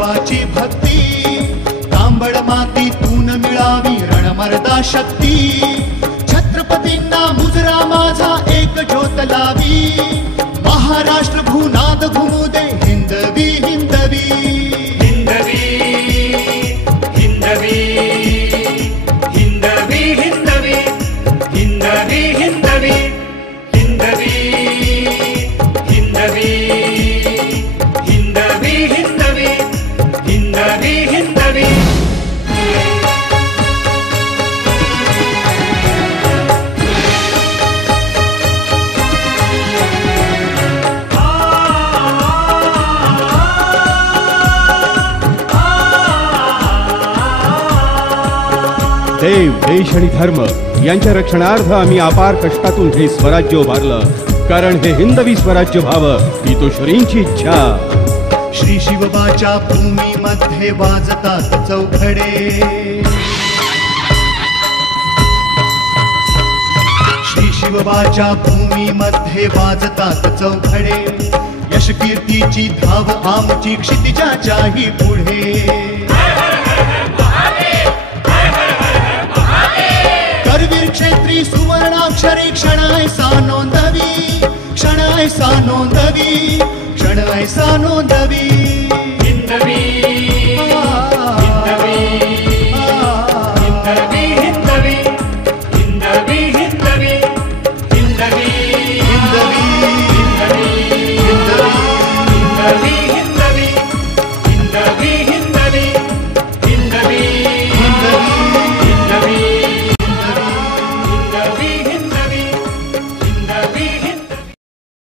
शिवाची भक्ती, तांबड मातीतून मिळावी रणमर्दा शक्ती। छत्रपतींना मुजरा माझा एक ज्योत लावी, महाराष्ट्र भूनाद घुमू दे हिंदवी हिंदवी हिंदवी हिंदवी हिंदवी हिंदवी हिंदवी हिंदवी हिंदवी हिंदवी हिंदवी हिंदवी हिंदवी हिंदवी। देव, देश आणि धर्म यांच्या रक्षणार्थ आम्ही अपार कष्टातून हे स्वराज्य उभारलं, कारण हे हिंदवी स्वराज्य व्हावं ही तो श्रींची इच्छा। श्री शिवबाच्या भूमीमध्ये वाजतात चौघडे, श्री शिवबाच्या भूमीमध्ये वाजतात चौघडे। यश कीर्तीची धाव आमची क्षितिजाच्याही पुढे। करवीर क्षेत्री सुवर्णाक्षरी क्षणायसा नोंदवी, क्षणायसा नोंदवी, क्षणायसा नोंदवी।